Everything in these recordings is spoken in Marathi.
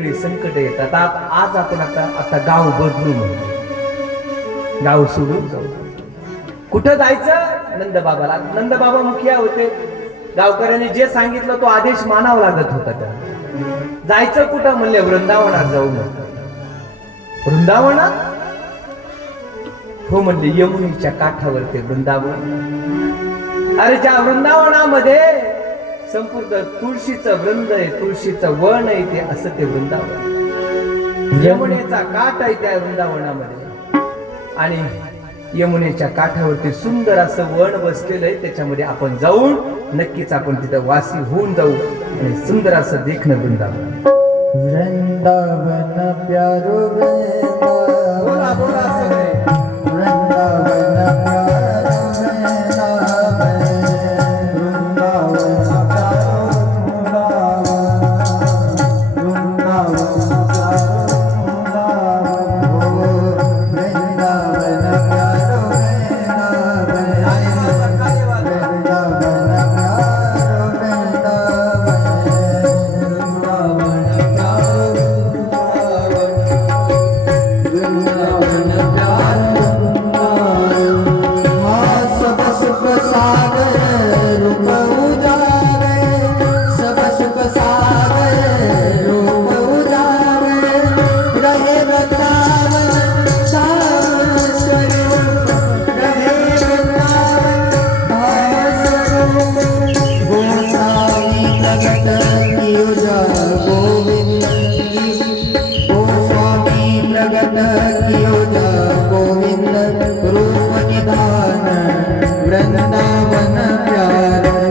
वेगवेगळी संकट येतात. आज आपण आता गाव बदलू म्हणतो, गाव सोडून जाऊ. कुठं जायचं? नंदबाबाला. नंदबाबा मुखिया होते. गावकऱ्यांनी जे सांगितलं तो आदेश मानावा लागत होता. त्या जायचं कुठं म्हणले, वृंदावनात जाऊ म्हणतो. वृंदावनात? हो म्हणले, यमुनीच्या काठावर ते वृंदावन. अरे ज्या वृंदावनामध्ये संपूर्ण तुळशीचं वृंद आहे, तुळशीचं वन आहे, ते असं ते वृंदावन. यमुनेचा काठ आहे त्या वृंदावनामध्ये, आणि यमुनेच्या काठावरती सुंदर असं वन बसलेलं आहे. त्याच्यामध्ये आपण जाऊन नक्कीच आपण तिथं वासी होऊन जाऊ आणि सुंदर असं देखणं वृंदावन. वृंदावन प्यारो वृंदावन, बोला बोला सगळे. वृंदावन प्यारो वृंदावन, वृंदावन प्यारो वृंदावन, वृंदावन प्यारो वृंदावन,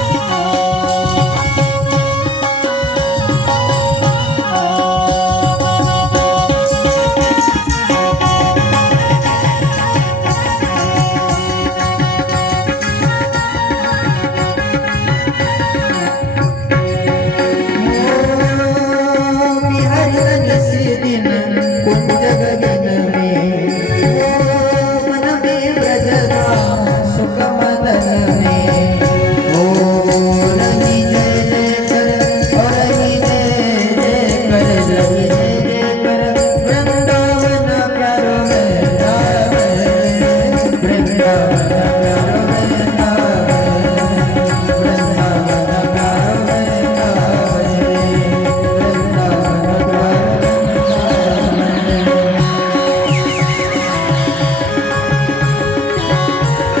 वृंदावन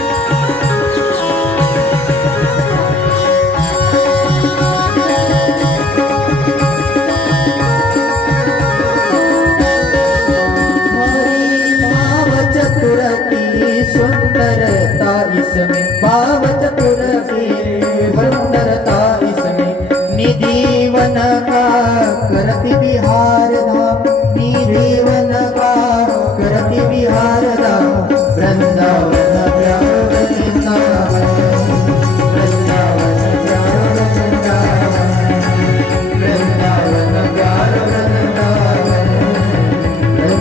प्यारो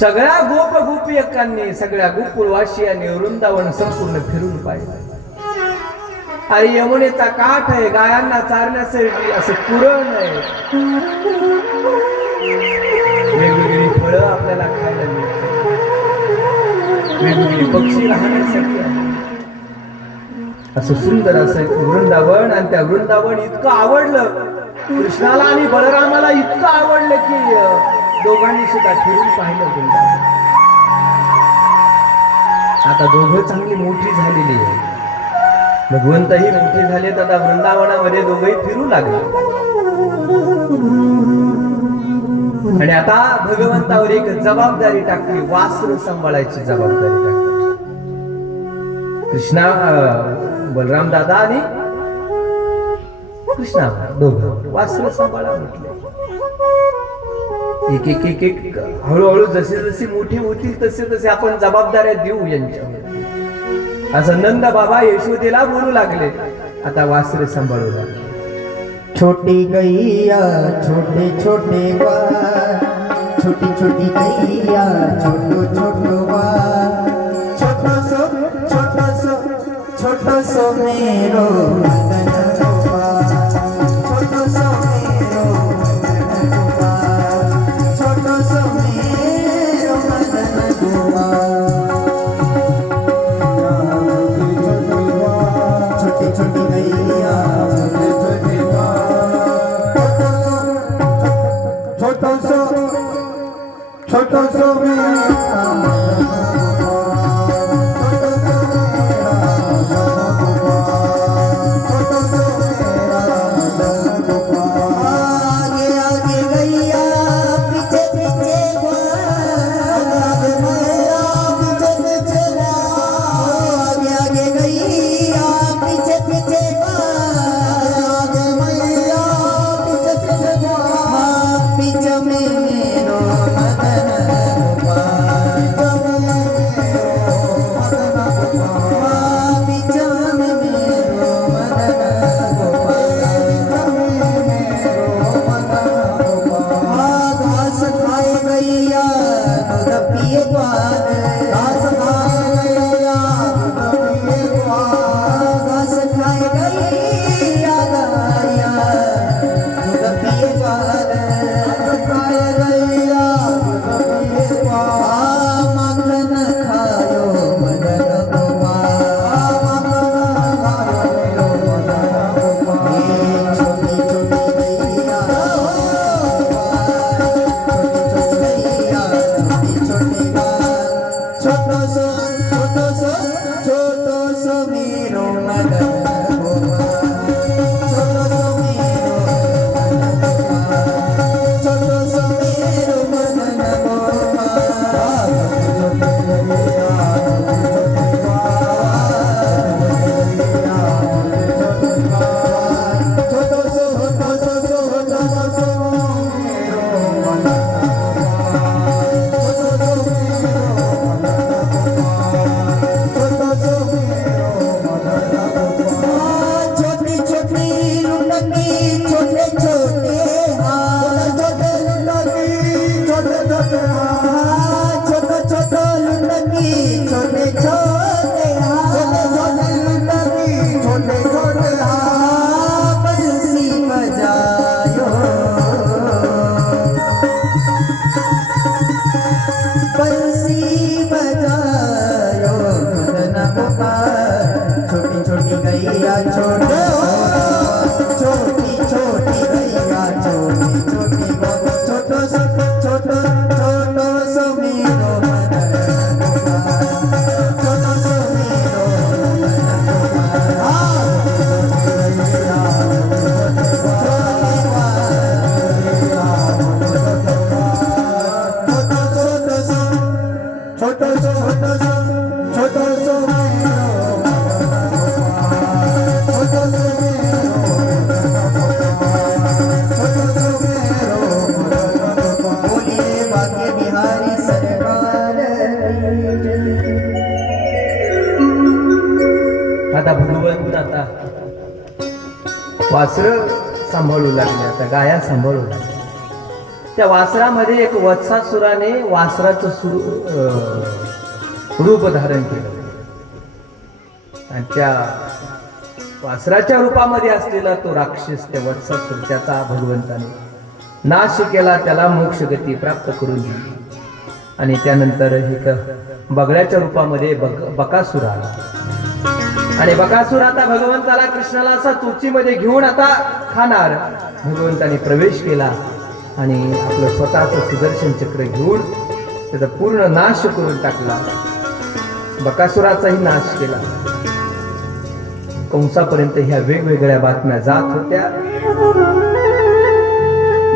सगळ्या गोप गोपिकांनी, सगळ्या गोकुळवासियांनी वृंदावन संपूर्ण फिरून पाहिलं. अरे यमुनेचा काठ आहे, गायांना चारण्यासाठी असं पुरण आहे, वेगवेगळी फळं आपल्याला खायला मिळतात, वेगवेगळे पक्षी राहण्यासाठी असं सुंदर असं एक वृंदावन. आणि त्या वृंदावन इतकं आवडलं कृष्णाला आणि बलरामाला, इतकं आवडलं की दोघांनी सुद्धा फिरून पाहिलं वृंदावन. आता दोघं चांगली मोठी झालेली आहे, भगवंतही मोठे झाले. आता वृंदावनामध्ये दोघंही फिरू लागले. आणि आता भगवंतावर एक जबाबदारी टाकली, वासरू सांभाळायची जबाबदारी टाकली. कृष्णा बलराम दादा आणि कृष्णा दोघं वासर सांभाळा म्हटले. एक एक एक एक हळूहळू जसे जसे मोठी होतील तसे तसे आपण जबाबदाऱ्या देऊ यांच्या. असं नंद बाबा यशोदेला बोलू लागले. आता वासरे सांभाळू लागले. छोटी गैया छोटे छोटे बाल, छोटी छोटी गैया छोटो छोटो बाल, छोटो सो छोटो सो मेरो मदन गोपाल, छोटो सो मेरो मदन गोपाल, छोटो सो मेरो मदन गोपाल. छोटी छोटी गैया छोटो सो मेरा मदन गोपाल, छोटो सो मेरा मदन गोपाल. आगे आगे गैया पीछे पीछे ग्वाल, आगे मैया पीछे पीछे ग्वाल, आगे आगे गैया पीछे पीछे ग्वाल, आगे मैया पीछे पीछे ग्वाल. पीछे में मेरो मदन आता भगवंत आता वासर सांभाळू लागले. आता गाया सांभाळू लागले. त्या वासरामध्ये एक वत्सासुराने वासराचं रूप धारण केलं आणि त्या वासराच्या रूपामध्ये असलेला तो राक्षस त्या वत्सासुर त्याचा भगवंताने नाश केला. त्याला मोक्षगती प्राप्त करून दिली. आणि त्यानंतर बगड्याच्या रूपामध्ये बकासूर आला. आणि बकासूर आता भगवंताला कृष्णाला असा चोचीमध्ये घेऊन आता खाणार. भगवंताने प्रवेश केला आणि आपलं स्वतःचं सुदर्शन चक्र घेऊन त्याचा पूर्ण नाश करून टाकला. बकासुराचाही नाश केला. कंसापर्यंत ह्या वेगवेगळ्या बातम्या जात होत्या.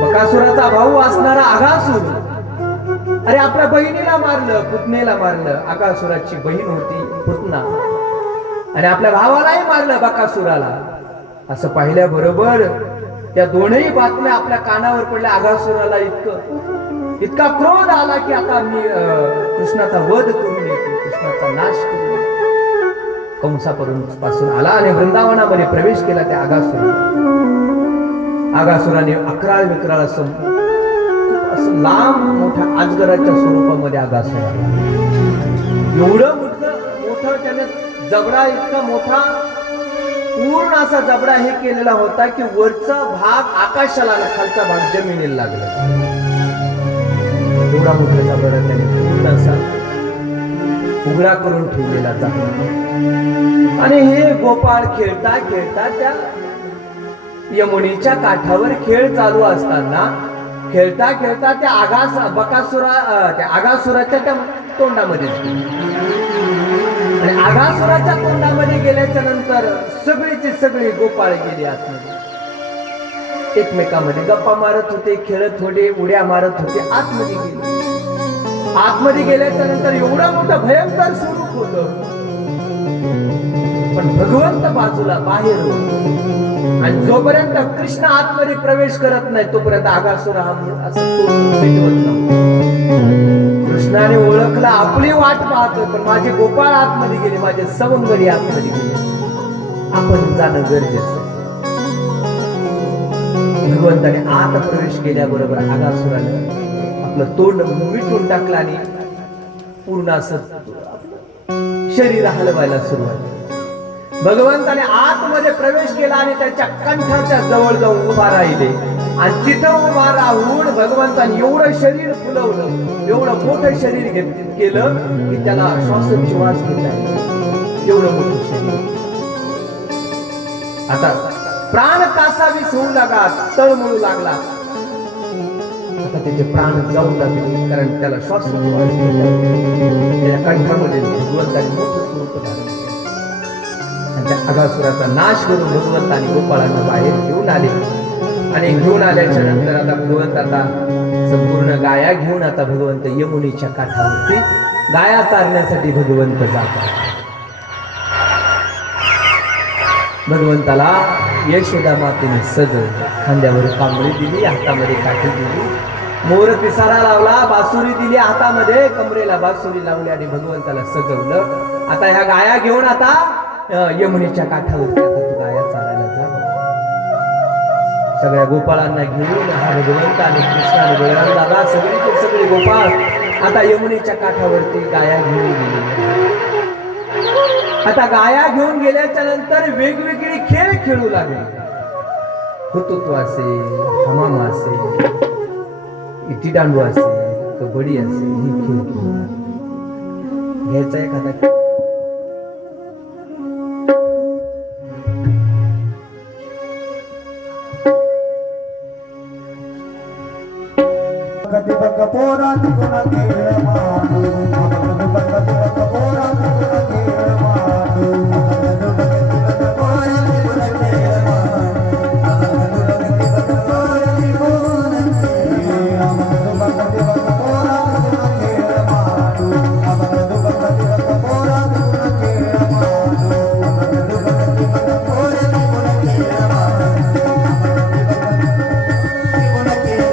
बकासुराचा भाऊ असणारा अघासूर, अरे आपल्या बहिणीला मारलं, पुतणेला मारलं. अघासुराची बहीण होती पुतना आणि आपल्या भावालाही मारलं बकासुराला. असं पाहिल्याबरोबर त्या दोनही बातम्या आपल्या कानावर पडल्या. अघासुराला इतका क्रोध आला की आता मी कृष्णाचा वध करून येतो, कृष्णाचा नाश करून येतो. कंसापासून आला आणि वृंदावनामध्ये प्रवेश केला त्या आगासुराने अकराळ विक्राळ असं लांब मोठ्या अजगराच्या स्वरूपामध्ये आगासुर आला. एवढं मोठं त्याने जबडा, इतका मोठा पूर्ण असा जबडा हे केलेला होता की वरचा भाग आकाशाला आणि खालचा भाग जमिनीला लागला. एवढा मोठा जबडा त्याने पूर्ण असा उघडा करून ठेवलेला जबडा. आणि हे गोपाळ खेळता खेळता त्या यमुनेच्या काठावर खेळ चालू असताना खेळता खेळता त्या आगासुराच्या त्या तोंडामध्ये आणि आगासुराच्या तोंडामध्ये गेल्याच्या नंतर सगळीची सगळी गोपाळ गेली आतमध्ये. एकमेकांमध्ये गप्पा मारत होते, खेळत होते, उड्या मारत होते. आतमध्ये गेले. आतमध्ये गेल्याच्या नंतर एवढं मोठं भयंकर स्वरूप होतं, पण भगवंत बाजूला बाहेर होते. आणि जोपर्यंत कृष्ण आतमध्ये प्रवेश करत नाही तोपर्यंत आगासुर हा असं पेटवत नव्हता. कृष्णाने ओळखला, आपली वाट पाहतोय, पण माझे गोपाळ आतमध्ये गेले, माझे सवंगडी आतमध्ये गेले, आपण जाणं गरजेचं. भगवंताने आत प्रवेश केल्याबरोबर आगासुराने आपलं तोंड मिटून टाकलं आणि पूर्ण असं शरीर हलवायला सुरुवात. भगवंताने आतमध्ये प्रवेश केला आणि त्याच्या कंठाच्या जवळ जाऊन उभा राहिले. आणि तिथं उभा राहून भगवंताने एवढं शरीर फुलवलं, एवढं मोठं शरीर केलं की त्याला श्वासोच्छ्वास घेता येईल, एवढं मोठं शरीर. आता प्राण कासावीस होऊ लागला, तळमळू लागला. आता त्याचे प्राण जाऊ लागले, कारण त्याला श्वासोच्छ्वास घेता येईल. त्याच्या कंठामध्ये भगवंताने मोठं स्वरूप धारण केलं. त्या अघासुराचा नाश करून भगवंताने गोपाळांना बाहेर घेऊन आले. आणि घेऊन आल्याच्या नंतर आता भगवंत आता संपूर्ण गाया घेऊन आता भगवंत यमुनेच्या काठावरती गाया चारण्यासाठी भगवंत जातात. भगवंताला यशोदा मातेने सजवलं. खांद्यावर कांबळी दिली, हातामध्ये काठी दिली, मोर पिसारा लावला, बासुरी दिली हातामध्ये, कमरेला बासुरी लावली आणि भगवंताला सजवलं. आता ह्या गाया घेऊन आता यमुनेच्या काठावरती आता तू गाया चालायला जा. सगळ्या गोपाळांना घेऊन हा भगवंत आणि कृष्ण आणि बलराम दादा सगळे गोपाळ आता यमुनेच्या काठावरती गाया घेऊन गेले. आता गाया घेऊन गेल्याच्या नंतर वेगवेगळे खेळ खेळू लागले. हुतुतू असे, हमाम असे, इटी दांडू असे, कबड्डी असे, हे खेळ खेळू लागले. घ्यायचा एखादा गति बक पोरा तिगुण खेळ माडू, गति बक पोरा तिगुण खेळ माडू, गति बक पोरा तिगुण खेळ माडू, गति बक पोरा तिगुण खेळ माडू, गति बक पोरा तिगुण खेळ माडू, गति बक पोरा तिगुण खेळ माडू, गति बक पोरा तिगुण खेळ माडू, तिगुण खेळ माडू.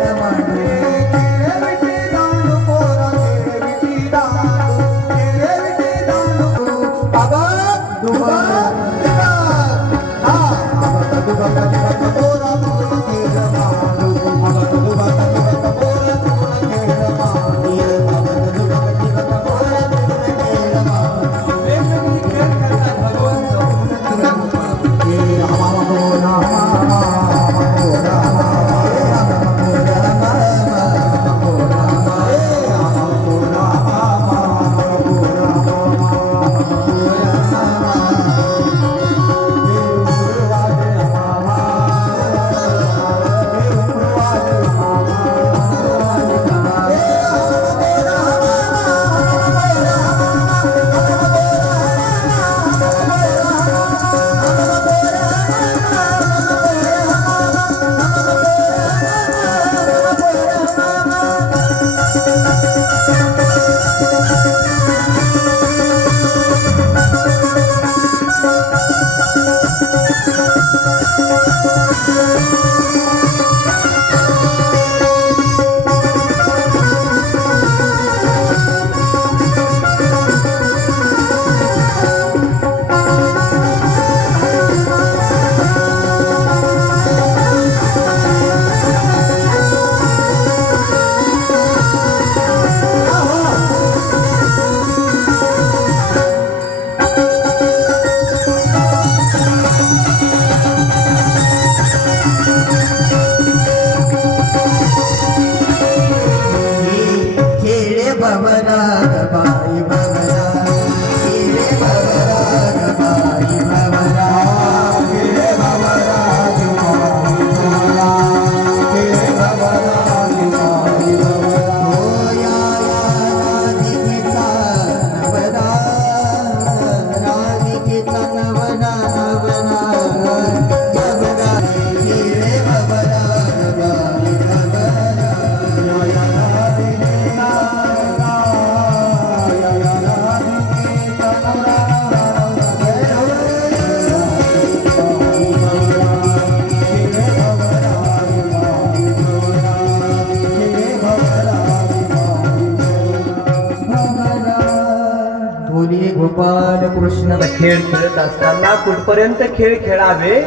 खेळ खेळत असताना कुठपर्यंत खेळ खेळावे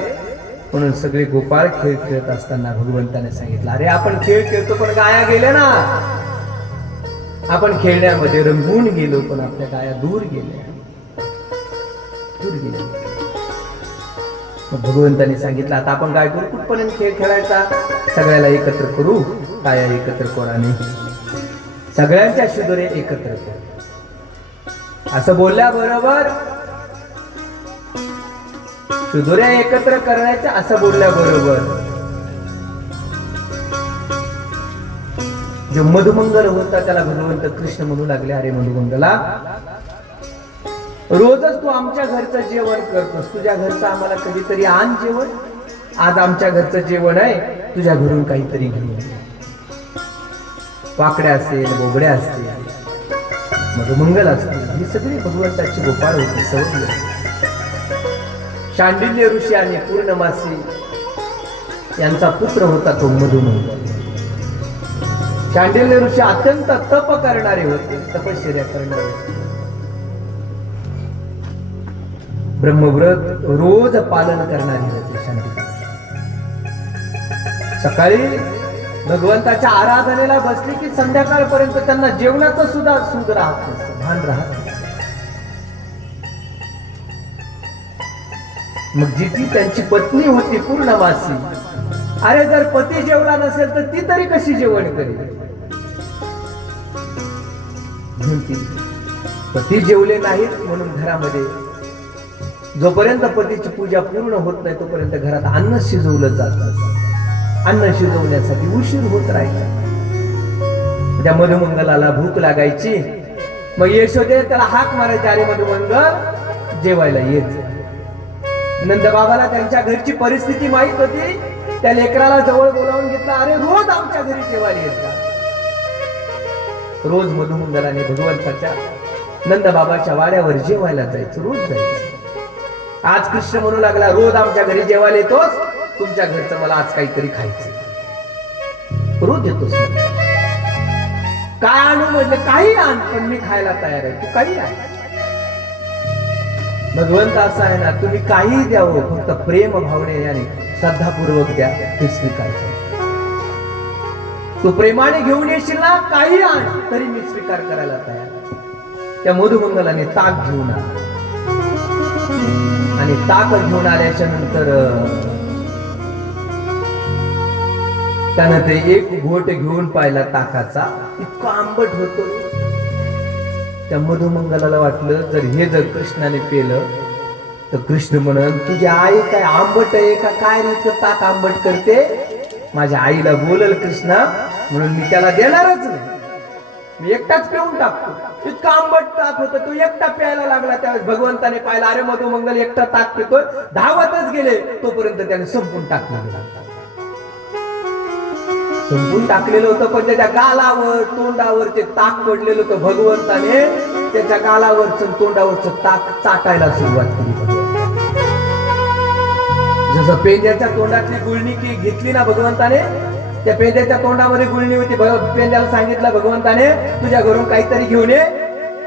म्हणून सगळे गोपाळ खेळ खेळत असताना भगवंताने सांगितलं, अरे आपण खेळ खेळतो पण गाया गेल्या ना. आपण खेळण्यामध्ये रंगून गेलो पण आपल्या गाया दूर गेल्या. मग भगवंताने सांगितलं, आता आपण काय करू, कुठपर्यंत खेळ खेळायचा, सगळ्याला एकत्र करू. गाया एकत्र कोणाने, सगळ्यांच्या शिदोरे एकत्र करू. असं बोलल्याबरोबर शिदोऱ्या एकत्र करण्याच्या असं बोलल्याबरोबर जो मधुमंगल होता त्याला भगवंत कृष्ण म्हणू लागले, अरे मधुमंगला, रोजच तू आमच्या घरचं जेवण करतोस, तुझ्या घरचं आम्हाला कधीतरी आण जेवण. आज आमच्या घरचं जेवण आहे, तुझ्या घरून काहीतरी घेऊन ये. वाकड्या असेल, बोबड्या असतील, मधुमंगल असतील, ही सगळी भगवंताची गोपाळ होती, सवय. शांडिल्य ऋषी आणि पूर्णमासी यांचा पुत्र होता तो मधुमंगल. शांडिल्य ऋषी अत्यंत तप करणारे होते, तपश्चर्या करणारे होते. ब्रह्मव्रत रोज पालन करणारे होते शांडिल्य. सकाळी भगवंताच्या आराधनेला बसली की संध्याकाळपर्यंत त्यांना जेवणाचं सुद्धा सूद राहत नसतं, भान राहत नसतं. मग जी त्यांची पत्नी होती पूर्णमासी, अरे जर पती जेवला नसेल तर ती तरी कशी जेवण करेल. पती जेवले नाहीत म्हणून घरामध्ये जोपर्यंत पतीची पूजा पूर्ण होत नाही तोपर्यंत घरात अन्न शिजवलं जात. अन्न शिजवण्यासाठी उशीर होत राहायचा. त्या मधुमंगलाला भूक लागायची, मग यशोदे त्याला हाक मारायची, अरे मधुमंगल जेवायला येत. नंदबाबाला त्यांच्या घरची परिस्थिती माहित होती, त्या लेकराला जवळ बोलावून घेतला, अरे रोज आमच्या घरी जेवायला येत. रोज मधुमंगलाने भगवंताच्या नंदबाबाच्या वाड्यावर जेवायला जायचं, रोज जायचं. आज कृष्ण म्हणू लागला, रोज आमच्या घरी जेवायला येतोस, तुमच्या घरचं मला आज काहीतरी खायचं. रोज येतोस, काय आणू म्हटलं, काही आण, पण मी खायला तयार आहे, तू काही आण. भगवंत असा आहे ना, तुम्ही काही द्यावं, फक्त प्रेम भावनेने श्रद्धापूर्वक द्या, ते स्वीकार करा. तू प्रेमाने घेऊन येशील ना, काही आण, तरी मी स्वीकार करायला तयार. त्या मधुमंगलाने ताक घेऊन आला आणि ताक घेऊन आल्याच्या नंतर त्यानं ते एक घोट घेऊन पाहिला ताकाचा, इतका आंबट होतो. त्या मधुमंगलाला वाटलं, जर कृष्णाने पेलं तर कृष्ण म्हणन, तुझी आई काय आंबट आहे का, काय रे ताक आंबट करते. माझ्या आईला बोलल कृष्णा, म्हणून मी त्याला देणारच नाही, मी एकटाच पिऊन टाकतो. इतका आंबट ताक होतं, तो एकटा प्यायला लागला. त्यावेळेस भगवंताने पाहिला, अरे मधुमंगल एकटा ताक पितोय, धावतच गेले. तोपर्यंत त्याने संपून टाकलं. संपून टाकलेलं होतं, पण त्याच्या गालावर तोंडावर ते ताक पडलेलं होतं. भगवंताने त्याच्या गालावरच तोंडावरच ताक चाटायला सुरुवात केली. जसं पेंद्याच्या तोंडातली गुळणी घेतली ना भगवंताने, त्या पेंद्याच्या तोंडामध्ये गुळणी होती. पेंद्याला सांगितलं भगवंताने, तुझ्या घरून काहीतरी घेऊन ये.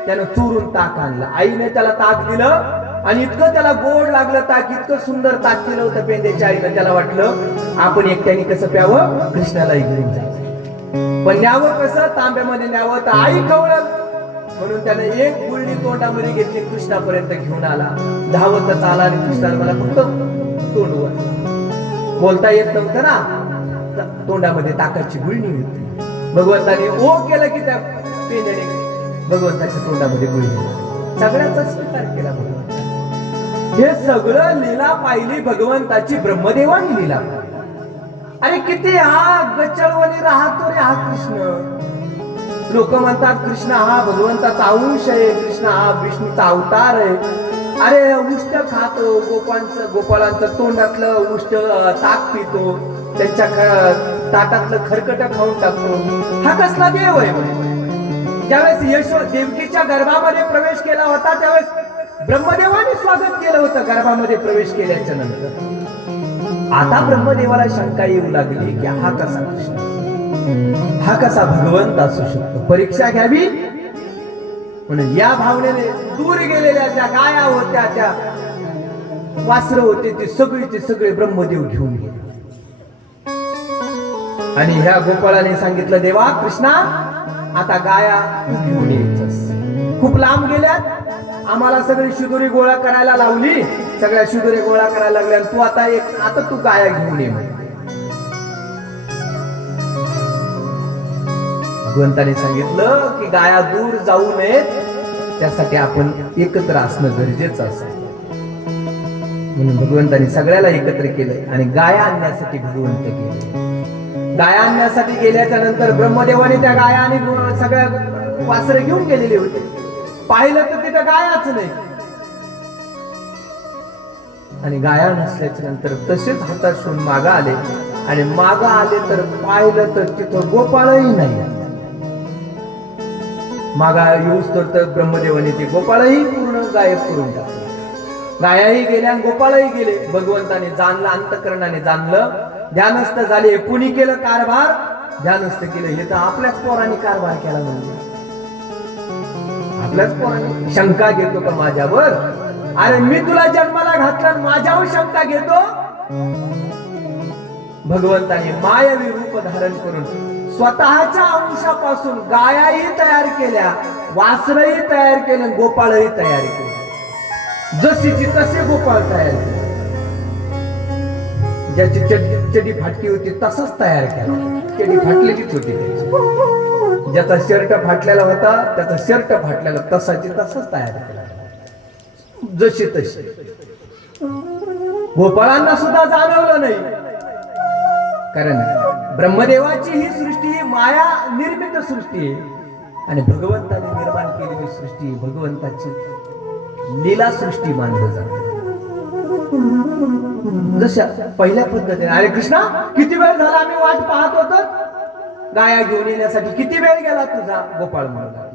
त्यानं चुरून ताक आणलं. आईने त्याला ताक दिलं आणि इतकं त्याला गोड लागलं ताक, इतकं सुंदर ताक केलं होतं पेंद्याच्या आईनं. त्याला वाटलं आपण एकट्याने कसं प्यावं, कृष्णालाही घेऊन जायचं. पण न्यावं कसं, तांब्यामध्ये न्यावं, तर आई खवळल म्हणून त्यानं एक गुळणी तोंडामध्ये घेतली, कृष्णापर्यंत घेऊन आला. धावतच आला आणि कृष्णाला मला फक्त तोंडवर बोलता येत नव्हतं ना, तोंडामध्ये ताकाची गुळणी होती. भगवंताने ओ केलं की त्या पेंद्याने भगवंताच्या तोंडामध्ये गुळणी, सगळ्याचा स्वीकार केला भगवंता. हे सगळं लीला पाहिली भगवंताची, ब्रह्मदेवाने लीला. अरे किती हा गचळवणी राहतो रे हा कृष्ण. लोक म्हणतात कृष्ण हा भगवंताचा अंश आहे, कृष्ण हा विष्णूचा अवतार आहे. अरे उष्ट खातो, गोपाळांचं तोंडातलं उष्ट ताक पितो, त्यांच्या ताटातलं खरकट खाऊन टाकतो. हा कसला देव आहे. ज्यावेळेस देवकीच्या गर्भामध्ये प्रवेश केला होता त्यावेळेस ब्रह्मदेवाने स्वागत केलं होतं गर्भामध्ये प्रवेश केल्याच्या नंतर. आता ब्रह्मदेवाला शंका येऊ लागली की हा कसा कृष्ण, हा कसा भगवंत असू शकतो. परीक्षा घ्यावी म्हणून या भावनेने दूर गेलेल्या ज्या गाया होत्या, त्या वासरं होते, ते सगळे ब्रह्मदेव घेऊन गेले. आणि ह्या गोपाळाने सांगितलं, देवा कृष्णा, आता गाया तू घेऊन यायचंस. खूप लांब गेल्यात, आम्हाला सगळी शिदोरी गोळा करायला लावली, सगळ्या शिदोरी गोळा करायला लागल्या, तू आता तू गाया घेऊन ये. भगवंताने सांगितलं की गाया दूर जाऊ नयेत, त्यासाठी आपण एकत्र असणं गरजेचं असतं. म्हणून भगवंताने सगळ्याला एकत्र केलं आणि गाया आणण्यासाठी भगवंत गेले. गाया आणण्यासाठी गेल्याच्या नंतर ब्रह्मदेवाने त्या गाया आणि सगळ्या वासरं घेऊन गेलेले होते. पाहिलं तर तिथं गायाच नाही. आणि गाया नसल्याच्या नंतर तसेच हातात ठेवून मागा आले, आणि मागा आले तर पाहिलं तर तिथं गोपाळही नाही. मागा येऊस तर ब्रह्मदेवाने ते गोपाळही पूर्ण गायब करून टाकले. गायाही गेल्या आणि गोपाळही गेले. भगवंताने जाणलं, अंतःकरणाने जाणलं, ध्यानस्थ झाले. कुणी केलं कारभार? ध्यानस्थ केलं. हे तर आपल्याच पोरांनी कारभार केला. म्हणजे आपल्याच पोरांनी. शंका घेतो का माझ्यावर? अरे मी तुला जन्माला घातलं, माझ्यावर शंका घेतो? भगवंताने मायावी रूप धारण करून स्वतःच्या अंशापासून गायाही तयार केल्या, वासरही तयार केले, गोपाळही तयार केले. जशीची तसे गोपाळ तयार केले. ज्याची चडी फाटकी होती तसंच तयार केला. चडी फाटलेलीच होती त्याची. ज्याचा शर्ट फाटलेला होता त्याचा शर्ट फाटलेला तसाची तसंच तयार केला, जशी तशी. गोपाळांना सुद्धा जाणवलं नाही, कारण ब्रह्मदेवाची ही सृष्टी ही माया निर्मित सृष्टी आहे आणि भगवंताने निर्माण केलेली सृष्टी भगवंताची लीला सृष्टी मानलं जातं. जशा पहिल्या पद्धतीने, अरे कृष्णा, किती वेळ झाला आम्ही वाट पाहत होतो गाया घेऊन येण्यासाठी, किती वेळ गेला तुझा? गोपाळ म्हणला.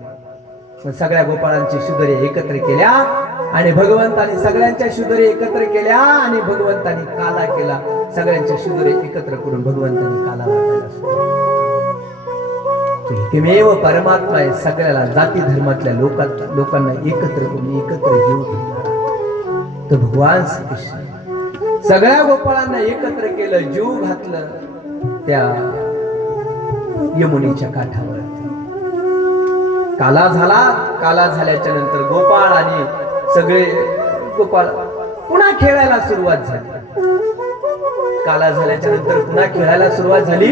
सगळ्या गोपाळांची शुदरे एकत्र केल्या आणि भगवंताने सगळ्यांच्या शुदरे एकत्र केल्या आणि भगवंताने काला केला. सगळ्यांच्या शुदरे एकत्र करून भगवंताने काला वाटायला सुरू. एकमेव परमात्मा आहे, सगळ्याला जाती धर्मातल्या लोकांना एकत्र करून एकत्र घेऊन तो भगवान श्रीकृष्ण सगळ्या गोपाळांना एकत्र केलं, जीव घातलं त्या यमुनेच्या काठावर. काला झाला. काला झाल्याच्या नंतर गोपाळ आणि सगळे गोपाळ पुन्हा खेळायला सुरुवात झाली. काला झाल्याच्या नंतर पुन्हा खेळायला सुरुवात झाली.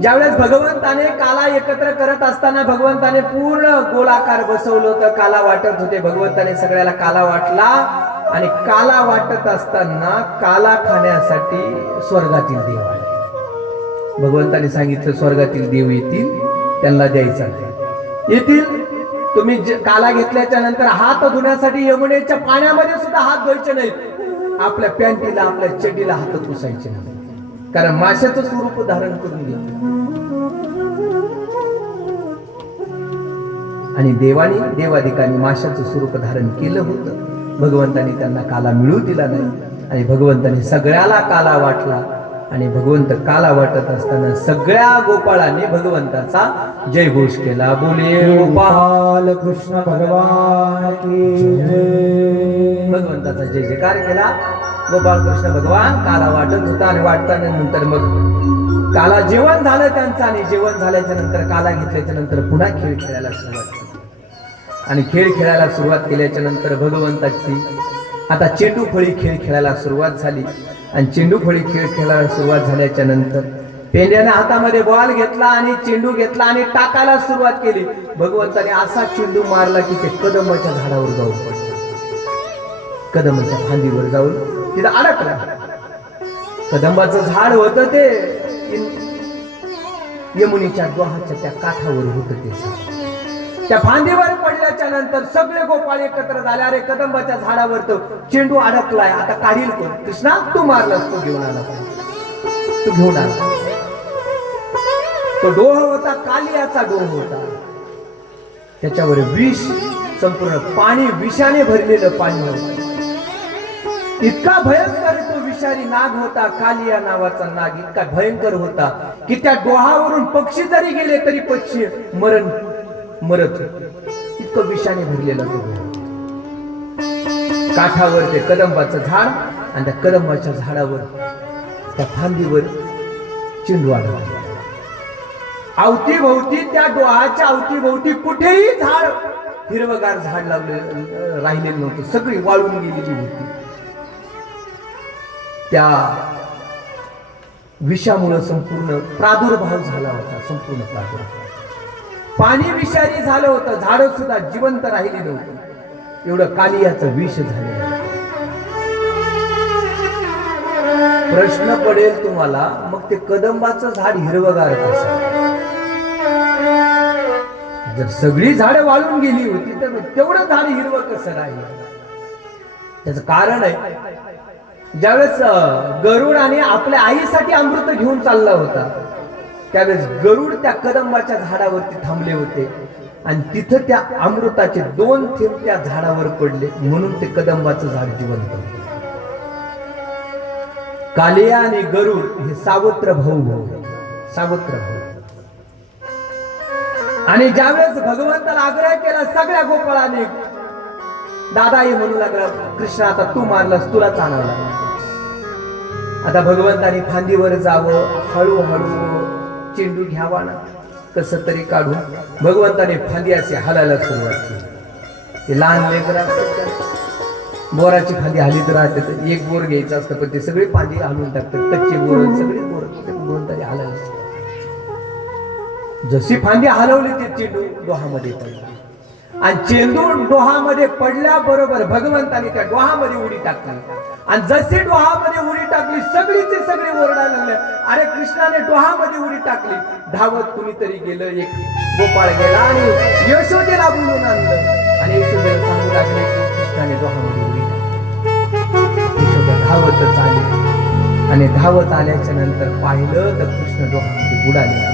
ज्यावेळेस भगवंताने काला एकत्र करत असताना भगवंताने पूर्ण गोलाकार बसवलं होतं. काला वाटत होते. भगवंताने सगळ्याला काला वाटला आणि काला वाटत असताना काला खाण्यासाठी स्वर्गातील देव आले. भगवंताने सांगितलं, स्वर्गातील देव येतील, त्यांना द्यायचा येतील. तुम्ही काला घेतल्याच्या नंतर हात धुण्यासाठी यमुनेच्या पाण्यामध्ये सुद्धा हात धुवायचे नाहीत. आपल्या पॅन्टीला, आपल्या चड्डीला हात पुसायचे नाही, कारण माशाचं स्वरूप धारण करून घेतलं. आणि देवाधिकांनी माशाचं स्वरूप धारण केलं होतं. भगवंताने त्यांना काला मिळू दिला नाही आणि भगवंताने सगळ्याला काला वाटला. आणि भगवंत काला वाटत असताना सगळ्या गोपाळांनी भगवंताचा जयघोष केला. बोले गोपाल कृष्ण भगवान की जय. भगवंताचा जय जयकार केला. गोपाल कृष्ण भगवान काला वाटत होता आणि वाटताना नंतर मग काला जेवण झालं त्यांचं आणि जेवण झाल्याच्या नंतर काला घेतल्याच्या नंतर पुन्हा खेळ खेळायला सुरुवात केली. आणि खेळ खेळायला सुरुवात केल्याच्या नंतर भगवंताची आता चेंडू फळी खेळ खेळायला सुरुवात झाली. आणि चेंडू फळी खेळ खेळायला सुरुवात झाल्याच्या नंतर पेंड्याने हातामध्ये बॉल घेतला आणि चेंडू घेतला आणि टाकायला सुरुवात केली. भगवंताने असा चेंडू मारला की ते कदंबाच्या झाडावर जाऊन पडला. कदंबाच्या फांदीवर जाऊन तिथं अडकला. कदंबाचं झाड होतं ते यमुनेच्या द्वाहाच्या त्या काठावर होतं ते झाड. त्या फांदीवर पडल्याच्या नंतर सगळे गोपाळ एकत्र झाले. अरे कदंबाच्या झाडावर तो चेंडू अडकलाय, आता काढील कोण? कृष्णा, तू मारलास, तू घेऊन आला, तू घेऊन आला. तो डोह होता, कालियाचा डोह होता. त्याच्यावर विष, संपूर्ण पाणी, विषाने भरलेलं पाणी होतं. इतका भयंकर तो विषारी नाग होता. कालिया नावाचा नाग इतका भयंकर होता की त्या डोहावरून पक्षी जरी गेले तरी पक्षी मरत होते. इतकं विषाने भरलेलं तो डोह. काठावर ते कदंबाचं झाड आणि त्या कदंबाच्या झाडावर त्या फांदीवर चिंडू आढळला. अवतीभोवती त्या डोहाच्या अवतीभोवती कुठेही झाड हिरवगार झाड लावले राहिलेलं नव्हतं. सगळी वाळून गेलेली होती. त्या विषामुळे संपूर्ण प्रादुर्भाव झाला होता. संपूर्ण प्रादुर्भाव. पाणी विषारी झालं होतं. झाडं सुद्धा जिवंत राहिली नव्हती. एवढं कालियाचं विष झालेलं. प्रश्न पडेल तुम्हाला, मग ते कदंबाचं झाड हिरवगार कसं? जर सगळी झाडं वाळून गेली होती तर तेवढं झाड हिरवं कसं राहिलं? त्याचं कारण आहे, ज्यावेळेस गरुडाने आपल्या आईसाठी अमृत घेऊन चालला होता त्यावेळेस गरुड त्या कदंबाच्या झाडावरती थांबले होते आणि तिथं त्या अमृताचे 2 थेंब त्या झाडावर पडले, म्हणून ते कदंबाचं झाड जिवंत होतं. कालिया आणि गरुड हे सावत्र भाऊ. सावत्र भाऊ. आणि ज्यावेळेस भगवंताला आग्रह केला सगळ्या गोपाळाने, दादा हे म्हणू लागला, कृष्णा आता तू मारलास, तुला चालवला. आता भगवंताने फांदीवर जावं, हळूहळू चेंडू घ्यावा ना कसं तरी काढून. भगवंताने फांदी असे हालायला सुरुवात केली. ते लहान लेकर असतात, बोराची फांदी हलीत राहते. तर एक बोर घ्यायचं असतं पण ते सगळे फांदी हलवून टाकतात. कच्चे बोर सगळे बोर भगवंताने हालायला. जशी फांदी हलवली ते चेंडू डोहामध्ये पडला आणि चेंडू डोहामध्ये पडल्याबरोबर भगवंताने त्या डोहामध्ये उडी टाकली. आणि जशी डोहामध्ये उडी टाकली सगळीचे सगळे ओरडायला लागले, अरे कृष्णाने डोहामध्ये उडी टाकली. धावत कुणीतरी गेलं, एक गोपाळ गेला आणि यशोदेला बोलून आणलं आणि यशोदेला सांगू लागले की कृष्णाने डोहामध्ये उडी टाकली. यशोदा धावतच आली आणि धावत आल्याच्या नंतर पाहिलं तर कृष्ण डोहामध्ये बुडालेला.